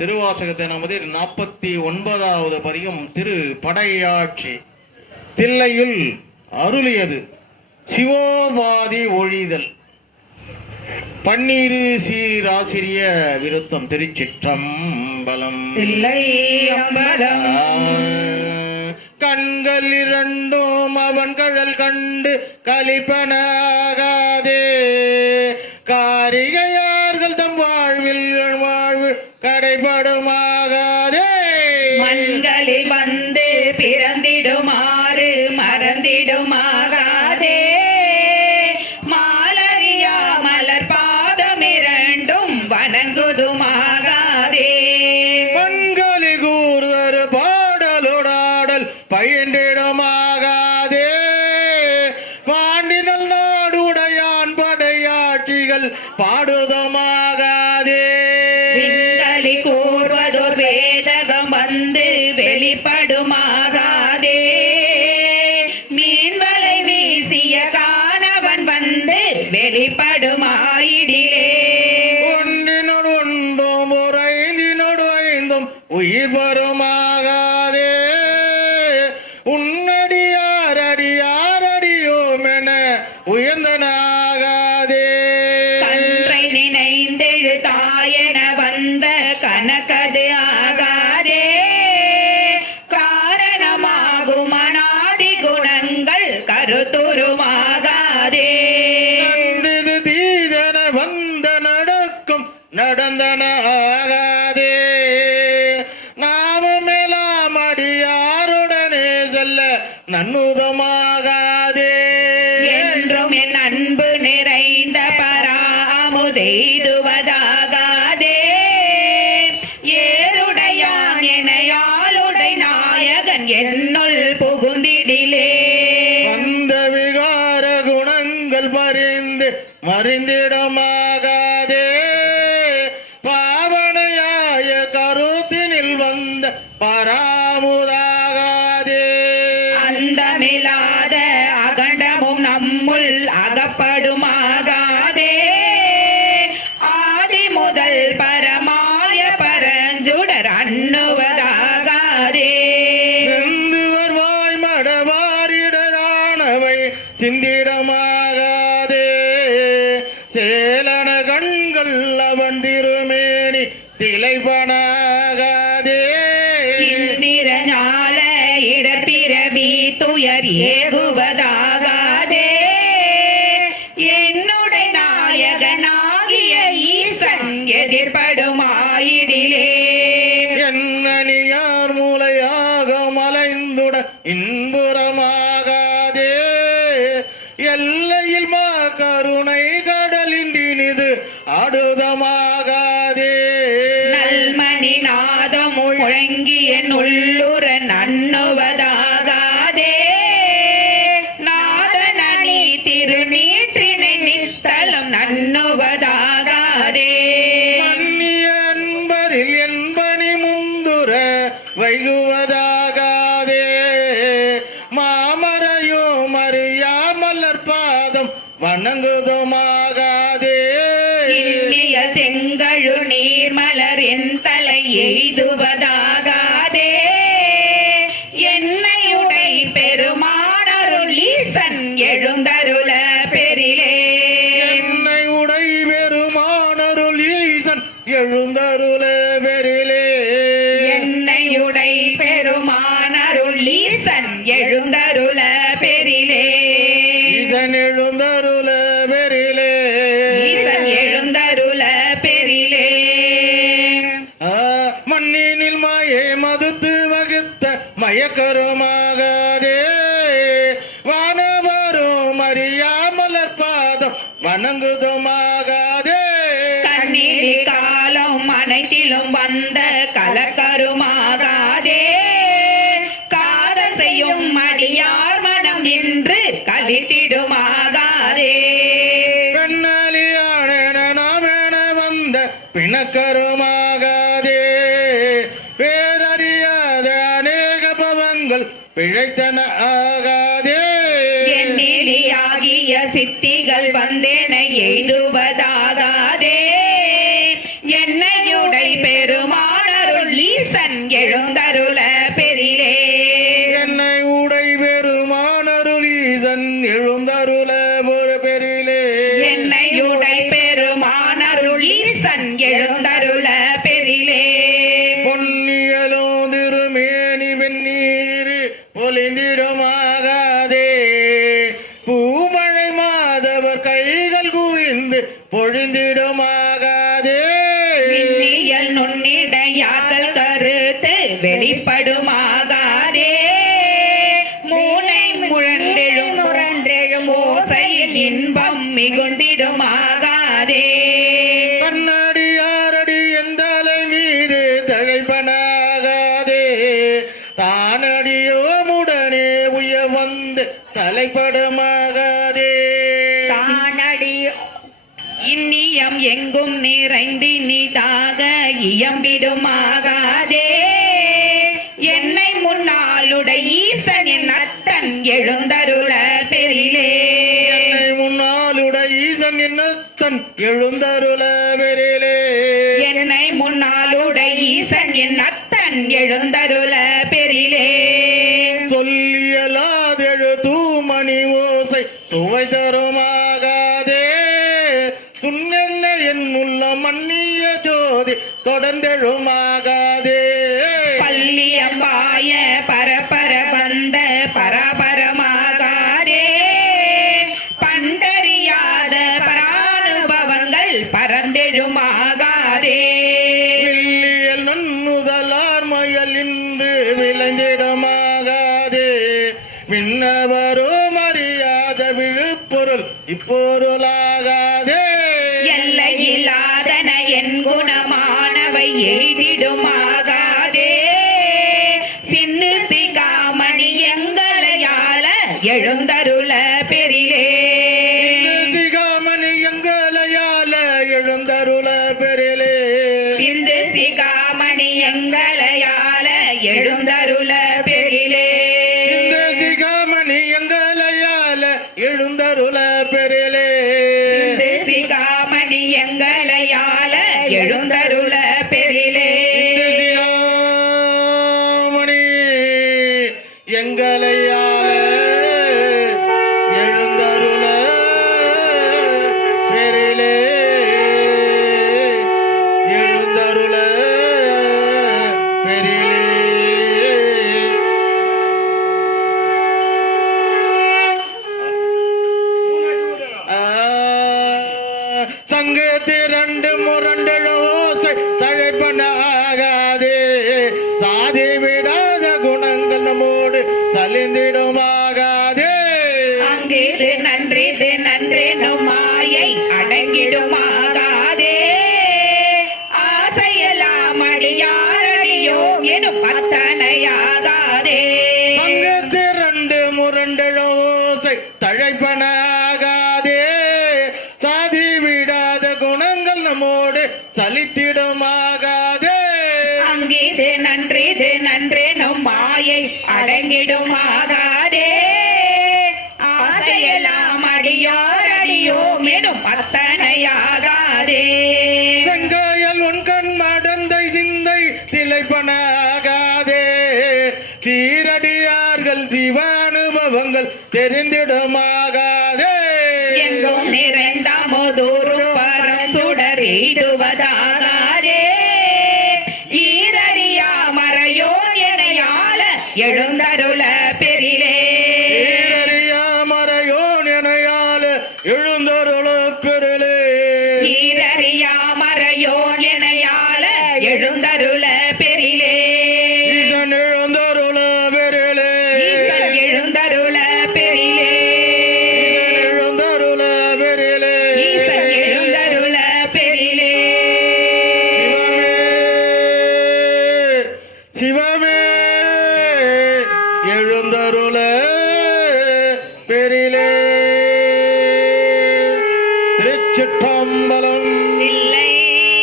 திருவாசகத்தை நமது 49வது பதிகம் திரு படையாட்சி. தில்லையுள் அருளியது சிவோபாதி ஒழிதல். பன்னீரு சீராசிரிய விருத்தம். திருச்சிற்றம்பலம். தில்லை அம்பலம். கண்கள் இரண்டும் அவன் கழல் கண்டு கலிப்பனாகாதே, காரிகையார்கள் தம் வாழ்வில் வாழ்வு கடைபடுமாகாதே. மண்களில் வந்து பிறந்திடுமாறு மறந்திடுமாகாதே, மாலரியா மலர் பாதம் இரண்டும் வணங்குதுமாகாதே. மண்களி கூறுவர் பாடலுடாடல் பயின்றிடுமாகாதே, பாண்டினல் நாடுடையான் படையாட்சிகள் பாடுதுமாகாதே. விண்களி கூறுவதோர் வேதகம் வந்து வெளிப்படுமாகாதே, மீன்வலை வீசிய காணவன் வந்து வெளிப்படுமாயிடிலே. ஒன்றினோடு ஒன்றும் ஒரு ஐந்தினோடு ஐந்தும் உயிர் வருமாகாதே, உன்னடியார் அடியார் அடியோம் என உயர்ந்தனாகாதே. கன்றை நினைந்தெழு தாயென வந்த கனகது ஆகாதே, காரணமாகும் அநாதி குணங்கள் கருத்துருமாகாதே. கண்டிது தீதன வந்த நடக்கும் நடந்தன ஆகாதே, நாமமெல்லாம் அடியாருடனே செல்ல நன்னுதமாகாதே. என்றும் என் அன்பு நிறைந்த பராமுதெய்துவதாகாதே, ஏருடையான் எனையாளுடை நாயகன் என்னுள் புகுந்திடிலே. வந்த விகார குணங்கள் பறிந்து மறிந்திடமாகாதே, பாவனையாய கருத்தினில் வந்த பராமுதாகாதே. அந்தமில்லாத அகண்டமும் நம்முள் அகப்படுமாகாதே, ஆதி முதல் பரமாய பரஞ்சுடர் அண்ணுவதாகாதே. செந்துவர் வாய் மடவாரிடரானவை சிந்திடமாகாதே, சேலன கண்கள் அவன் திருமேனி திளைபனாகாதே. இந்திர ஞால இடப்பிரவி துயர் ஏகுவதாகாதே, என்னுடைய நாயகனாகிய ஈசன் எதிர்படுமாயிடிலே. என்னியார் மூலையாக மலைந்துட இன்புறமாகாதே, எல்லையில் மா கருணை கடலின்றினிது ஆடுதமாகாதே. நல்மணி நாதம் முழங்கிய நுள்ளுற நண்ணுவதாகாதே, நாதனி திருநீற்றினை நித்தலும் நண்ணுவதாகாதே. மன்னிய அன்பரில் என்பனி முந்துர வைகுவதாகாதே, மாமரையோ மறியாமலர் பாதம் வணங்குதுமாகாதே. இன்னிய செங்கழு நீர்மலர் என் தலை எய்துவதாகாதே, என்னையுடை பெருமானருள் ஈசன் எழுந்தருள பெரிலே. என்னை உடை பெருமானருள் ஈசன் எழுந்தருள பெரிலே. என்னையுடை பெருமானருள் ஈசன் எழுந்தருள பெரிலே. ஈசன் எழுந்தருள பெரிலே. ஈசன் எழுந்தருள பெரிலே. மண்ணினில் மாயே மதுத்து வகுத்த மயக்கருமாகாதே, வானவரும் அறியாமலர் பாதம் வணங்குதுமாகாதே. கண்ணீரி காலம் அனைத்திலும் வந்த கலக்கருமாகாதே, காதல் செய்யும் அடியார் மனம் இன்று கலித்திடுமாகாதே. பெண்ணலியான நாமென வந்த பிணக்கருமாகாதே, பேரறியாத அநேக பவங்கள் பிழைத்தன ஆகாதே. எண்ணிலியாகிய சித்திகள் வந்தேனை எய்துவதாகாதே, என்னையுடை பெருமான எழுந்தருள பெரிலே என்னை உடை பெருமானருள் ஈசன் எழுந்தருள ஒரு பெரிலே என்னையுடை பெருமானருள் ஈசன் எழுந்தருள பெரிலே பொன்னியலோ திருமேனி வெந்நீர் பொலிந்திடுமாகாதே பூமழை மாதவர் கைகள் குவிந்து பொழிந்திடுமாகாதே விண்ணியல் நுண்ணிடையாதல் கருத்து வெளிப்படுமாகாதே மூனை முழந்தெழும் ஓசையில் இன்பம் மிகுந்திடுமாகாதே கண்ணடியாரடி என்றாலை மீது தழைப்பனாகாதே தானடியோமுடனே உய வந்து தலைப்படமாகாதே தானடி இன்னியம் எங்கும் நிறைந்தினிதாக இயம்பிடுமாகாதே என்னை முன்னாளுடைய ஈசனின் அத்தன் எழுந்தருள பெரிலே என்னை முன்னாளுடைய ஈசன் என்னத்தன் எழுந்தருள பெரிலே என்னை முன்னாளுடைய ஈசன் என் அத்தன் எழுந்தருள பெரிலே சொல்லியலாதெழு தூமணி ஓசை சுவை தருமாகாதே சுண்ணென்ன என் உள்ள மன்னிய ஜோதி தொடர்ந்தெழுமாகாதே பள்ளியம்பாய பரபர வந்த பரபரமாகாதே பண்டறியாத பரானுபவங்கள் பரந்தெழுமாகாதே வில்லியல் நுண்ணுதலார் மயல் இன்று விளைந்திடமாகாதே விண்ணவரும் அறியாத விழுப்பொருள் இப்பொருளாகாதே எல்லையில்லாதன என் குணமானவை எய்திடுமாகாதே சின்னு சிகாமணி எங்களையால எழுந்தருள பெரிலே சிகாமணி எங்களையால எழுந்தருள பெரிலே சிந்து சிகாமணி எங்களையால எழுந்தருள பெரிலே இந்த சிகாமணி எங்களையால எழுந்தருள பெரிலே சிந்து சிகாமணி எங்களையால எழுந்தருள பெரிலே சிகாமணி எங்களையால எழுந்தருள பெரிலே எழுந்தருள பெரிலே சங்கத்திரண்டு முரண்டோசை தழைப்பனாகாதே சாதி விடாத குணங்கள் நம்மோடு சலிந்திடுமாகாதே அங்கிது நன்றிது மாயை அடங்கிடுமாகாதே ஆசையெல்லாம் அடியாரடியோ எனும் பத்தனையாகாதே சங்கத்திரண்டு முரண்டோசை தழைப்பனாகாதே சாதி விடாத குணங்கள் நம்மோடு சலித்திடுமாகாதே அங்கிது நன்றிது மாயை அடங்கிடுமாகாதே ஆசையெல்லாம் அடியாரடியோ எனும் பத்தனையாகாதே செங்காயல் உன் கண் மடந்தை சிந்தை சிலைப்பனாகாதே சீரடியார்கள் சிவானுபவங்கள் தெரிந்திடுமாகாதே எங்கும் நிறைந்த முதூரு பரம் சுடரிடுவதாகாதே ஈரறியா மறையோ எனையால எழுந்தருள பெரிலே மறையோன் எனையால எழுந்தருள பெருளே ஈரறியா மறையோ எனையால எழுந்தருள பெரிலே இதன் எழுந்தருள பெருளே ஈசன் எழுந்தருள பெரிலே எழுந்தருள பெருளே ஈசன் எழுந்தருள பெரிலே சிவமே எழுந்தருள